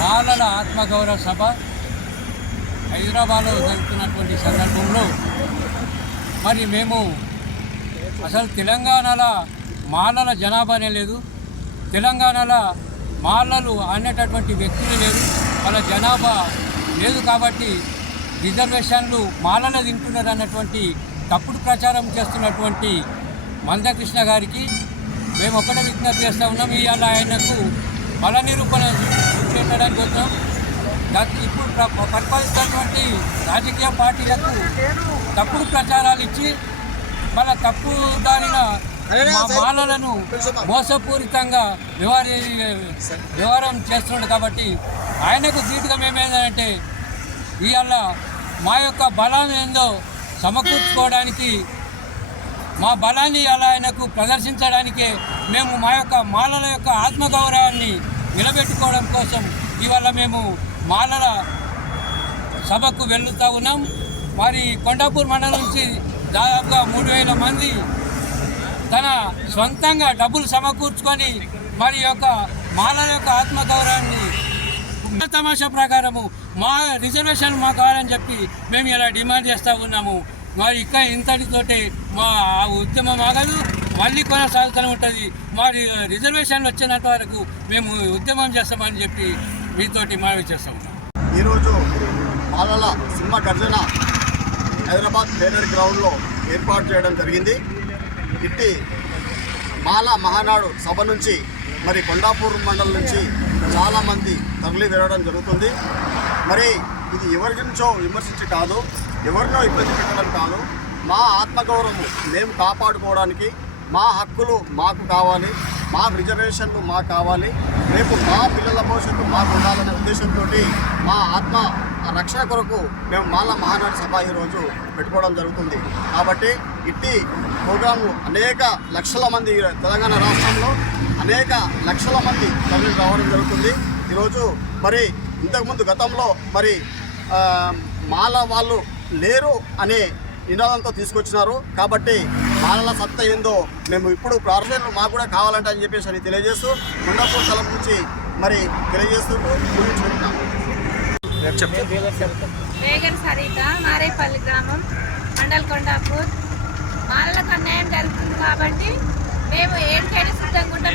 మాలల ఆత్మగౌరవ సభ హైదరాబాద్లో జరుగుతున్నటువంటి సందర్భంలో మరి మేము అసలు తెలంగాణలో మాలల జనాభానే లేదు, తెలంగాణలో మాలలు అనేటటువంటి వ్యక్తులు లేరు, వాళ్ళ జనాభా లేదు. కాబట్టి రిజర్వేషన్లు మాలలు తింటున్నారు అన్నటువంటి తప్పుడు ప్రచారం చేస్తున్నటువంటి మందకృష్ణ గారికి మేము ఒక్కటే విజ్ఞప్తి చేస్తూ ఉన్నాం. ఇవాళ ఆయనకు బల నిరూపణ చూపించడానికి వచ్చాం. ఇప్పుడు పరిపాలిస్తున్నటువంటి రాజకీయ పార్టీలకు తప్పుడు ప్రచారాలు ఇచ్చి మళ్ళా తప్పు దానిన మాలలను మోసపూరితంగా వ్యవహారం చేస్తున్నాడు. కాబట్టి ఆయనకు ధీటుగా మేమేందంటే ఇవాళ మా యొక్క బలాన్ని ఏందో సమకూర్చుకోవడానికి, మా బలాన్ని అలా ఆయనకు ప్రదర్శించడానికే మేము మా యొక్క మాలల యొక్క ఆత్మగౌరవాన్ని నిలబెట్టుకోవడం కోసం ఇవాళ మేము మాలల సభకు వెళ్తూ ఉన్నాం. మరి కొండాపూర్ మండలం నుంచి దాదాపుగా 3000 మంది తన సొంతంగా డబ్బులు సమకూర్చుకొని మరి యొక్క మాలల యొక్క ఆత్మగౌరవాన్ని తమాషా ప్రకారము మా రిజర్వేషన్ మాకు కావాలని చెప్పి మేము ఇలా డిమాండ్ చేస్తూ ఉన్నాము. మరి ఇక్కడ ఇంతటితోటి మా ఉద్యమం ఆగదు, మళ్ళీ కొనసాగుతూనే ఉంటుంది. మరి రిజర్వేషన్లు వచ్చినంత వరకు మేము ఉద్యమం చేస్తామని చెప్పి మీతోటి మనవి చేస్తాము. ఈరోజు మాలల సింహ గర్జన హైదరాబాద్ ప్లేనరీ గ్రౌండ్లో ఏర్పాటు చేయడం జరిగింది. ఇట్టి మాల మహానాడు సభ నుంచి మరి కొండాపూర్ మండలం నుంచి చాలామంది తరలి వెళ్ళడం జరుగుతుంది. మరి ఇది ఎవరి గురించో విమర్శించి కాదు, ఎవరినో ఇబ్బంది పెట్టడం కాదు, మా ఆత్మగౌరవం మేము కాపాడుకోవడానికి, మా హక్కులు మాకు కావాలి, మా రిజర్వేషన్లు మాకు కావాలి, రేపు మా పిల్లల భవిష్యత్తు మాకు ఉండాలనే ఉద్దేశంతో మా ఆత్మ రక్షణ కొరకు మేము మాల మహానాడు సభ ఈరోజు పెట్టుకోవడం జరుగుతుంది. కాబట్టి ఇట్టి ప్రోగ్రాంలు అనేక లక్షల మంది తెలంగాణ రాష్ట్రంలో అనేక లక్షల మంది తరలి రావడం జరుగుతుంది. ఈరోజు మరి ఇంతకుముందు గతంలో మరి మాల వాళ్ళు లేరు అనే నినాదంతో తీసుకొచ్చినారు. కాబట్టి మాలల సత్తా ఏందో మేము ఇప్పుడు ప్రార్థనలు మాకు కూడా కావాలంటే అని చెప్పేసి అని తెలియజేస్తూ కొండాపూర్ తలం నుంచి మరి తెలియజేస్తూ ముగించుకుంటున్నాము. వేగన్ సరిత, మారేపల్లి గ్రామం, మండల్ కొండాపూర్. మాలలకు అన్యాయం జరుగుతుంది కాబట్టి మేము ఏంటైనా సిద్ధంగా ఉంటాం.